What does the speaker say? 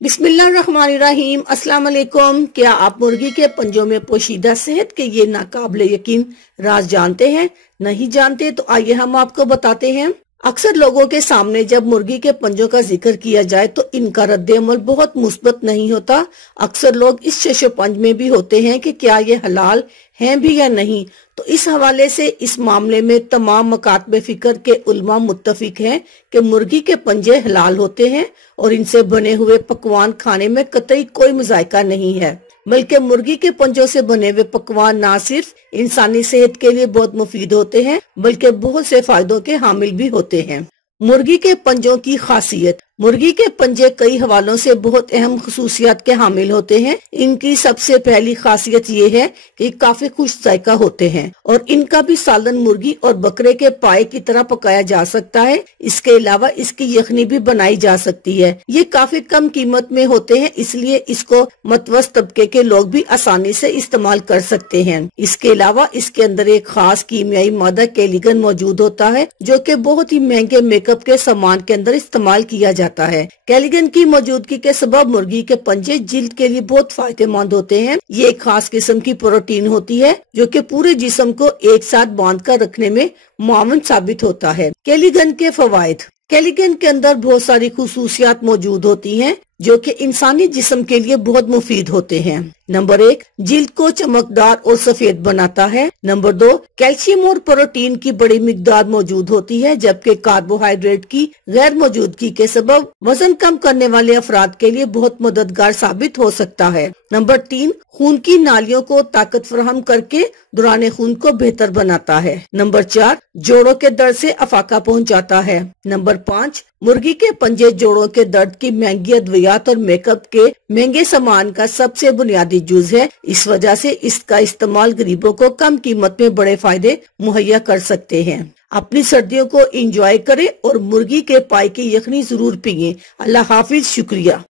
बिस्मिल्लाहिर्रहमानिर्रहीम। अस्सलाम वालेकुम। क्या आप मुर्गी के पंजों में पोशीदा सेहत के ये नाकाबिले यकीन राज जानते हैं? नहीं जानते तो आइए हम आपको बताते हैं। अक्सर लोगों के सामने जब मुर्गी के पंजों का जिक्र किया जाए तो इनका रद्द-ए-अमल बहुत मुस्बत नहीं होता। अक्सर लोग इस शशोपंज में भी होते हैं कि क्या ये हलाल हैं भी या नहीं। तो इस हवाले से इस मामले में तमाम मकातबे फिक्र के उलमा मुत्तफिक हैं कि मुर्गी के पंजे हलाल होते हैं और इनसे बने हुए पकवान खाने में कतई कोई मजायका नहीं है, बल्कि मुर्गी के पंजों से बने हुए पकवान न सिर्फ इंसानी सेहत के लिए बहुत मुफीद होते हैं बल्कि बहुत से फायदों के हामिल भी होते हैं। मुर्गी के पंजों की खासियत। मुर्गी के पंजे कई हवालों से बहुत अहम खसूसियात के हामिल होते हैं। इनकी सबसे पहली खासियत ये है कि काफी खुश जायका होते हैं और इनका भी सालन मुर्गी और बकरे के पाए की तरह पकाया जा सकता है। इसके अलावा इसकी यखनी भी बनाई जा सकती है। ये काफी कम कीमत में होते हैं, इसलिए इसको मतवस्त तबके के लोग भी आसानी से इस्तेमाल कर सकते हैं। इसके अलावा इसके अंदर एक खास कीमियाई मादा कैलिगन मौजूद होता है जो कि बहुत ही महंगे मेकअप के सामान के अंदर इस्तेमाल किया जाता है। कैलिगन की मौजूदगी के सबब मुर्गी के पंजे जिल्द के लिए बहुत फायदेमंद होते हैं। ये एक खास किस्म की प्रोटीन होती है जो कि पूरे जिस्म को एक साथ बांध कर रखने में मुआविन साबित होता है। कैलिगन के फवायद। कैलिगन के अंदर बहुत सारी खुसूसियात मौजूद होती हैं जो कि इंसानी जिस्म के लिए बहुत मुफीद होते हैं। नंबर 1, जिल्द को चमकदार और सफेद बनाता है। नंबर 2, कैल्शियम और प्रोटीन की बड़ी मिकदार मौजूद होती है, जबकि कार्बोहाइड्रेट की गैर मौजूदगी के सबब वजन कम करने वाले अफराद के लिए बहुत मददगार साबित हो सकता है। नंबर 3, खून की नालियों को ताकत फराहम करके दौरान खून को बेहतर बनाता है। नंबर 4, जोड़ों के दर्द से अफाका पहुंचाता है। नंबर 5, मुर्गी के पंजे जोड़ों के दर्द की महंगी अद्वियात और मेकअप के महंगे सामान का सबसे बुनियादी जुज है। इस वजह से इसका इस्तेमाल गरीबों को कम कीमत में बड़े फायदे मुहैया कर सकते हैं। अपनी सर्दियों को एंजॉय करें और मुर्गी के पाए की यखनी जरूर पिए। अल्लाह हाफिज। शुक्रिया।